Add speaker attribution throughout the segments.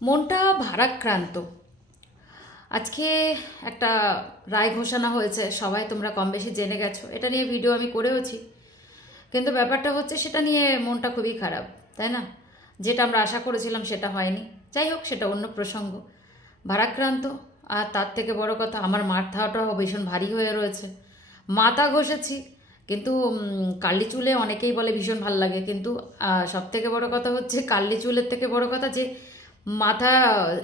Speaker 1: মনটা ভারাক্রান্ত। আজকে একটা রায় ঘোষণা হয়েছে, সবাই তোমরা কম বেশি জেনে গেছো। এটা নিয়ে ভিডিও আমি করেওছি। কিন্তু ব্যাপারটা হচ্ছে সেটা নিয়ে মনটা খুবই খারাপ, তাই না? যেটা আমরা আশা করেছিলাম সেটা হয়নি। যাই হোক, সেটা অন্য প্রসঙ্গ। ভারাক্রান্ত, আর তার থেকে বড় কথা, আমার মাথাটাও ভীষণ ভারী হয়ে রয়েছে। মাথা ঘষেছি, কিন্তু কার্লি চুলে অনেকেই বলে ভীষণ ভালো লাগে। কিন্তু সব থেকে বড় কথা হচ্ছে কার্লি চুলের থেকে বড় কথা যে মাথা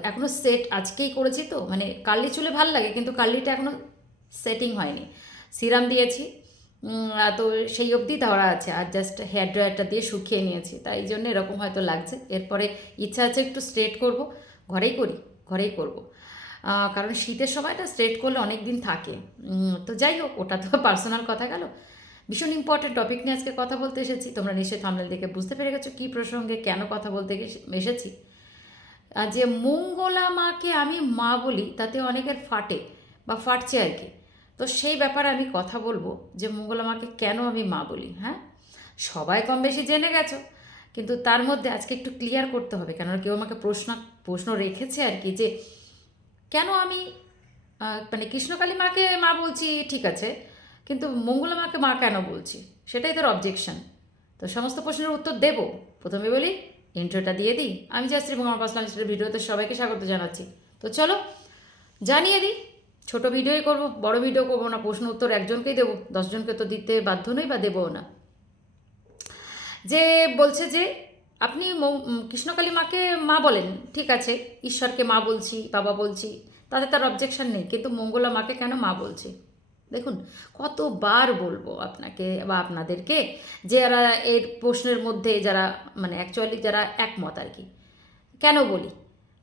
Speaker 1: এখনও সেট আজকেই করেছি তো মানে কার্লি চুলে ভালো লাগে, কিন্তু কার্লিটা এখনও সেটিং হয়নি। সিরাম দিয়েছি তো সেই অবধি ধরা আছে, আর জাস্ট হেয়ার ড্রায়ারটা দিয়ে শুকিয়ে নিয়েছি, তাই জন্য এরকম হয়তো লাগছে। এরপরে ইচ্ছা আছে একটু স্ট্রেট করব, ঘরেই করি, ঘরেই করব। কারণ শীতের সময়টা স্ট্রেট করলে অনেক দিন থাকে। তো যাই হোক, ওটা তো পার্সোনাল কথা গেল। ভীষণ ইম্পর্টেন্ট টপিক নিয়ে আজকে কথা বলতে এসেছি। তোমরা নিশ্চয়ই থামলে দেখে বুঝতে পেরে গেছো কী প্রসঙ্গে কেন কথা বলতে এসেছি। যে মঙ্গলা মাকে আমি মা বলি, তাতে অনেকের ফাটে বা ফাটছে আর কি। তো সেই ব্যাপারে আমি কথা বলব যে মঙ্গলা মাকে কেন আমি মা বলি হ্যাঁ? সবাই কম বেশি জেনে গেছো, কিন্তু তার মধ্যে আজকে একটু ক্লিয়ার করতে হবে কেন কেউ আমাকে প্রশ্ন প্রশ্ন রেখেছে আর কি যে কেন আমি মানে কৃষ্ণকালী মাকে মা বলছি, ঠিক আছে, কিন্তু মঙ্গলা মাকে মা কেন বলছি? সেটাই তার অবজেকশন তো সমস্ত প্রশ্নের উত্তর দেব, প্রথমে বলি ইন্ট্রোটা দিয়ে দিই। আমি যাচ্ছি এবং আমার পার্সোনাল ভিডিওতে সবাইকে স্বাগত জানাচ্ছি। তো চলো, জানিয়ে দিই, ছোট ভিডিওই করব, বড় ভিডিও করব না, প্রশ্ন উত্তর একজনকেই দেবো, দশজনকে তো দিতে বাধ্য নই বা দেবও না। যে বলছে যে, আপনি কৃষ্ণকালী মাকে মা বলেন, ঠিক আছে, ঈশ্বরকে মা বলছি, বাবা বলছি, তাতে তার অবজেকশন নেই, কিন্তু মঙ্গলা মাকে কেন মা বলছি? দেখুন, কতবার বলব আপনাকে বা আপনাদেরকে যে যারা এর প্রশ্নের মধ্যে যারা মানে অ্যাকচুয়ালি যারা একমত আর কি। কেন বলি?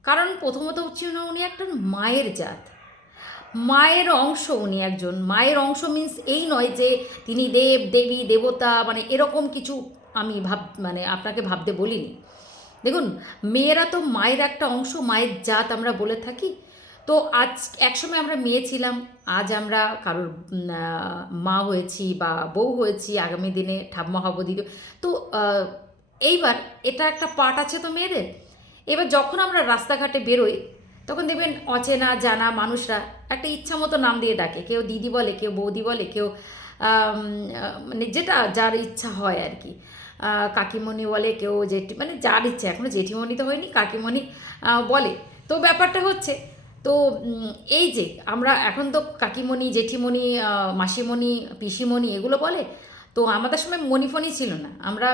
Speaker 1: কারণ প্রথমত হচ্ছে উনি একটা মায়ের জাত। মায়ের অংশ উনি একজন। মায়ের অংশ মিন্স এই নয় যে তিনি দেব, দেবী, দেবতা মানে এরকম কিছু আমি ভাব মানে আপনাকে ভাবতে বলিনি। দেখুন, মেয়েরা তো মায়ের একটা অংশ, মায়ের জাত আমরা বলে থাকি। তো আজ, একসময় আমরা মেয়ে ছিলাম, আজ আমরা কারোর মা হয়েছি বা বউ হয়েছি, আগামী দিনে ঠাম্মা হব দিদি তো এইবার এটা একটা পার্ট আছে তো মেয়েদের। এবার যখন আমরা রাস্তাঘাটে বেরোই, তখন দেখবেন অচেনা, জানা মানুষরা একটা ইচ্ছা মতো নাম দিয়ে ডাকে। কেউ দিদি বলে, কেউ বৌদি বলে, কেউ মানে যেটা যার ইচ্ছা হয় আর কি। কাকিমণি বলে, কেউ জেঠি মানে যার ইচ্ছা। এখনও জেঠিমণি তো হয়নি, কাকিমণি বলে। তো ব্যাপারটা হচ্ছে তো এই যে আমরা এখন তো কাকিমণি, জেঠিমণি মাসিমণি, পিসিমণি এগুলো বলে, তো আমাদের সময় মণিফণি ছিল না। আমরা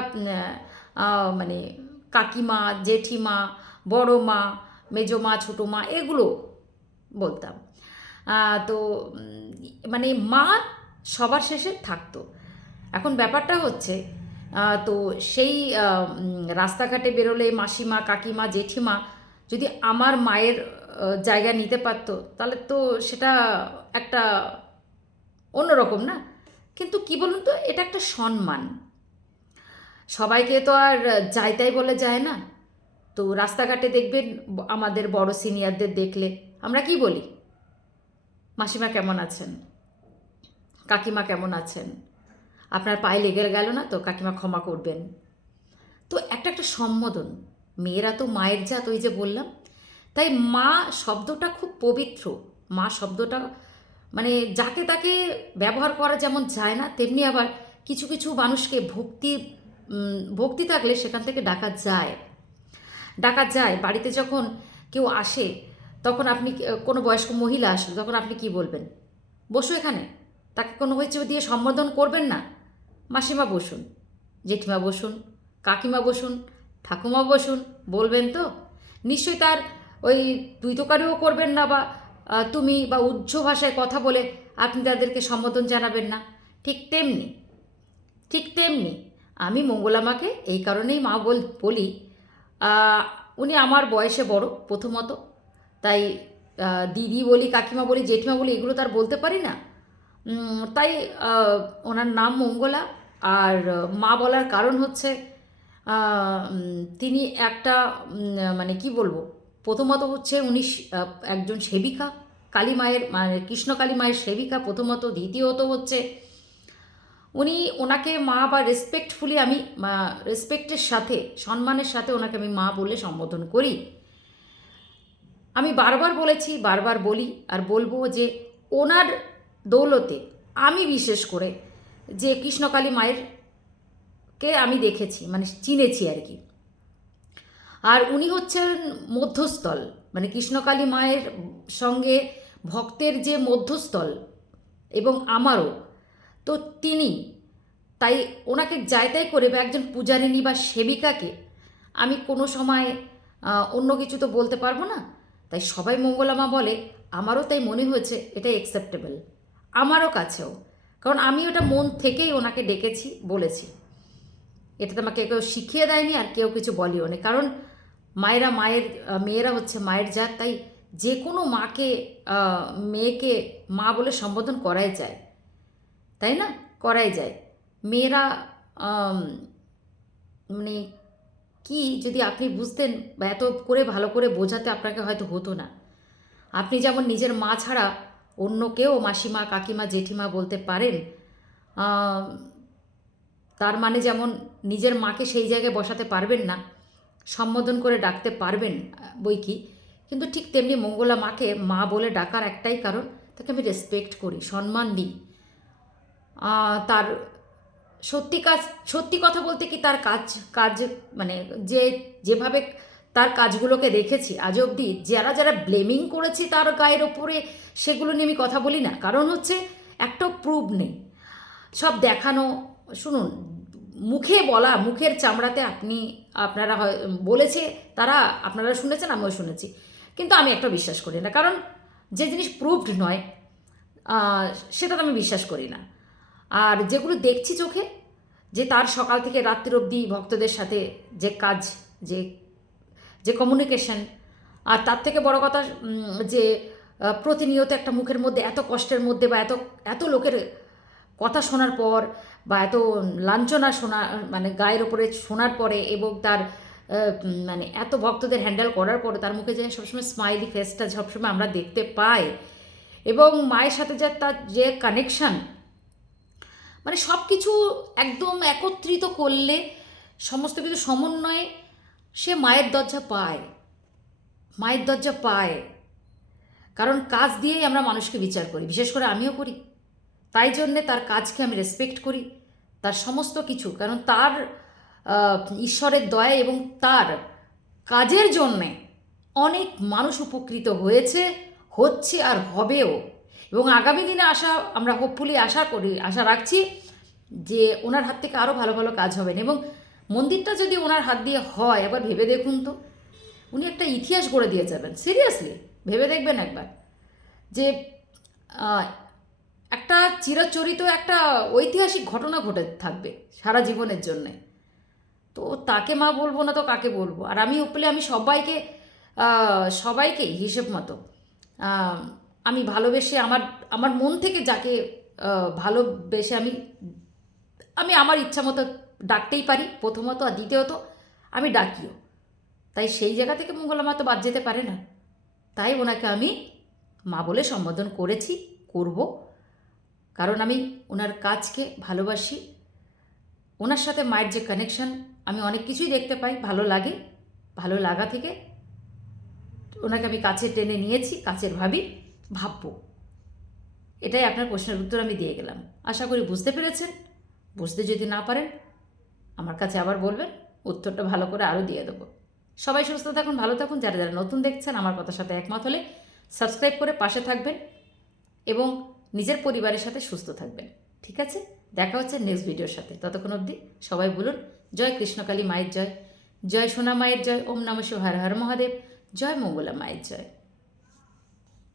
Speaker 1: মানে কাকিমা, জেঠিমা বড় মা মেজো মা ছোটো মা এগুলো বলতাম। তো মানে মা সবার শেষে থাকতো। এখন ব্যাপারটা হচ্ছে তো সেই রাস্তাঘাটে বেরোলে মাসিমা, কাকিমা, জেঠিমা যদি আমার মায়ের জায়গা নিতে পারতো, তাহলে তো সেটা একটা অন্যরকম না? কিন্তু কি বলুন তো, এটা একটা সম্মান। সবাইকে তো আর যাই তাই বলে যায় না। তো রাস্তাঘাটে দেখবেন আমাদের বড় সিনিয়রদের দেখলে, আমরা কি বলি? মাসিমা কেমন আছেন? কাকিমা কেমন আছেন? আপনার পায়ে লেগে গেল না তো, কাকিমা ক্ষমা করবেন। তো একটা একটা সম্বোধন। মেয়েরা তো মায়ের জাত, ওই যে বললাম। তাই মা শব্দটা খুব পবিত্র। মা শব্দটা মানে যাকে তাকে ব্যবহার করা যেমন যায় না, তেমনি আবার কিছু কিছু মানুষকে ভক্তি ভক্তি থাকলে সেখান থেকে ডাকা যায়। ডাকা যায়। বাড়িতে যখন কেউ আসে, তখন আপনি কোনো বয়স্ক মহিলা আসলো, তখন আপনি কি বলবেন? বসো এখানে। তাকে কোনো হয়েছে দিয়ে সম্বোধন করবেন না। মাসিমা বসুন, জেঠিমা বসুন, কাকিমা বসুন ঠাকুমা বসুন, বলবেন তো? নিশ্চয়ই তার ওই তুই তোকারিও করবেন না বা তুমি বা উচ্চ ভাষায় কথা বলে আপনি তাদেরকে সম্বোধন জানাবেন না। ঠিক তেমনি ঠিক তেমনি আমি মঙ্গলা মঙ্গলামাকে এই কারণেই মা বল, বলি উনি আমার বয়সে বড় প্রথমত। তাই দিদি বলি, কাকিমা বলি, জেঠিমা বলি, এগুলো তার বলতে পারি না। তাই ওনার নাম মঙ্গলা, আর মা বলার কারণ হচ্ছে তিনি একটা মানে কি বলব, প্রথমত হচ্ছে উনি একজন সেবিকা, কালী মায়ের মানে কৃষ্ণ কালী মায়ের সেবিকা, প্রথমত। দ্বিতীয়ত হচ্ছে উনি ওনাকে মা বা রেসপেক্টফুলি আমি রেসপেক্টের সাথে, সম্মানের সাথে ওনাকে আমি মা বলে সম্বোধন করি। আমি বারবার বলেছি, বারবার বলি আর বলব যে ওনার দৌলতে আমি বিশেষ করে যে কৃষ্ণকালী মায়ের কে আমি দেখেছি মানে চিনেছি আর কি। আর উনি হচ্ছেন মধ্যস্থল মানে কৃষ্ণকালী মায়ের সঙ্গে ভক্তের যে মধ্যস্থল এবং আমারও, তো তিনি, তাই ওনাকে যাই তাই করে বা একজন পূজারিনী বা সেবিকাকে আমি কোনো সময় অন্য কিছু তো বলতে পারব না, তাই সবাই মঙ্গলামা বলে, আমারও তাই মনে হয়েছে এটা অ্যাকসেপ্টেবল আমারও কাছেও, কারণ আমি ওটা মন থেকেই ওনাকে ডেকেছি, বলেছি। এটাতে আমাকে কেউ শিখিয়ে দেয়নি আর কেউ কিছু বলিও নি। কারণ মায়েরা মায়ের, মেয়েরা হচ্ছে মায়ের জাত, তাই যে কোনো মাকে মেয়েকে মা বলে সম্বোধন করাই যায়। তাই না? করাই যায়। মেয়েরা মানে কি যদি আপনি বুঝতেন বা এত করে ভালো করে বোঝাতে আপনাকে হয়তো হতো না। আপনি যেমন নিজের মা ছাড়া অন্য কেউ মাসিমা, কাকিমা, জেঠিমা বলতে পারেন তার মানে যেমন নিজের মাকে সেই জায়গায় বসাতে পারবেন না, সম্বোধন করে ডাকতে পারবেন বই কি? কিন্তু ঠিক তেমনি মঙ্গলা মাকে মা বলে ডাকার একটাই কারণ, তাকে আমি রেসপেক্ট করি, সম্মান দিই। তার সত্যি কাজ, সত্যি কথা বলতে কি তার কাজ কাজ মানে যে, যেভাবে তার কাজগুলোকে দেখেছি আজ অবধি, যারা যারা ব্লেমিং করেছি তার গায়ের ওপরে, সেগুলো নিয়ে আমি কথা বলি না। কারণ হচ্ছে একটাও প্রুভ নেই। সব দেখানো শুনুন, মুখে বলা, মুখের চামড়াতে আপনি, আপনারা হয়, বলেছে, তারা, আপনারা শুনেছেন, আমিও শুনেছি। কিন্তু আমি একটা বিশ্বাস করি না। কারণ যে জিনিস প্রুভড নয় সেটা তো আমি বিশ্বাস করি না। আর যেগুলো দেখছি চোখে, যে তার সকাল থেকে রাত্রির অবধি ভক্তদের সাথে যে কাজ, যে যে কমিউনিকেশন আর তার থেকে বড় কথা যে প্রতিনিয়ত একটা মুখের মধ্যে, এত কষ্টের মধ্যে বা এত এত লোকের কথা শোনার পর বা এত লাঞ্ছনা শোনা মানে গায়ের ওপরে শোনার পরে এবং তার মানে এত ভক্তদের হ্যান্ডেল করার পরে তার মুখে যে সবসময় স্মাইলি ফেসটা সবসময় আমরা দেখতে পাই। এবং মায়ের সাথে যে তার যে কানেকশন মানে সব কিছু একদম একত্রিত করলে সমস্ত কিছু সমন্বয়ে সে মায়ের দরজা পায়, মায়ের দরজা পায়। কারণ কাজ দিয়েই আমরা মানুষকে বিচার করি, বিশেষ করে আমিও করি। তাই জন্যে তার কাজকে আমি রেসপেক্ট করি। তার সমস্ত কিছু, কারণ তার ঈশ্বরের দয়া এবং তার কাজের জন্যে অনেক মানুষ উপকৃত হয়েছে, হচ্ছে আর হবেও। এবং আগামী দিনে আশা, আমরা হোপফুলি আশা করি, আশা রাখছি যে ওনার হাত থেকে আরও ভালো ভালো কাজ হবেন এবং মন্দিরটা যদি ওনার হাত দিয়ে হয়, একবার ভেবে দেখুন তো, উনি একটা ইতিহাস গড়ে দিয়ে যাবেন। সিরিয়াসলি ভেবে দেখবেন একবার যে একটা চিরাচরিত একটা ঐতিহাসিক ঘটনা ঘটে থাকবে সারা জীবনের জন্যে। তো তাকে মা বলব না তো কাকে বলব? আর আমি উপলে আমি সবাইকে সবাইকে হিসেব মতো আমি ভালোবেসে আমার আমার মন থেকে যাকে ভালোবেসে আমি আমি আমার ইচ্ছা মতো ডাকতেই পারি, প্রথমত আর দ্বিতীয়ত আমি ডাকিও। তাই সেই জায়গা থেকে মঙ্গলা মা তো বাদ যেতে পারে না। তাই ওনাকে আমি মা বলে সম্বোধন করেছি, করব। কারণ আমি ওনার কাজকে ভালোবাসি। ওনার সাথে মায়ের যে কানেকশন আমি অনেক কিছুই দেখতে পাই, ভালো লাগে, ভালো লাগা থেকে। ওনাকে আমি কাছে টেনে নিয়েছি, কাছের ভাবি, ভাববো। এটাই আপনার প্রশ্নের উত্তর আমি দিয়ে গেলাম। আশা করি বুঝতে পেরেছেন। বুঝতে যদি না পারেন, আমার কাছে আবার বলবেন, উত্তরটা ভালো করে আরও দিয়ে দেবো। সবাই সুস্থ থাকুন, ভালো থাকুন। যারা যারা নতুন দেখছেন, আমার কথার সাথে একমত হলে সাবস্ক্রাইব করে পাশে থাকবেন এবং নিজের পরিবারের সাথে সুস্থ থাকবেন। ঠিক আছে? দেখা হচ্ছে নেক্সট ভিডিওর সাথে। ততক্ষণ অবধি সবাই বলুন, জয় কৃষ্ণকালী মায়ের জয়। জয় সোনা মায়ের জয়। ওম নম শিব হর হর মহাদেব। জয় মঙ্গলা মায়ের জয়।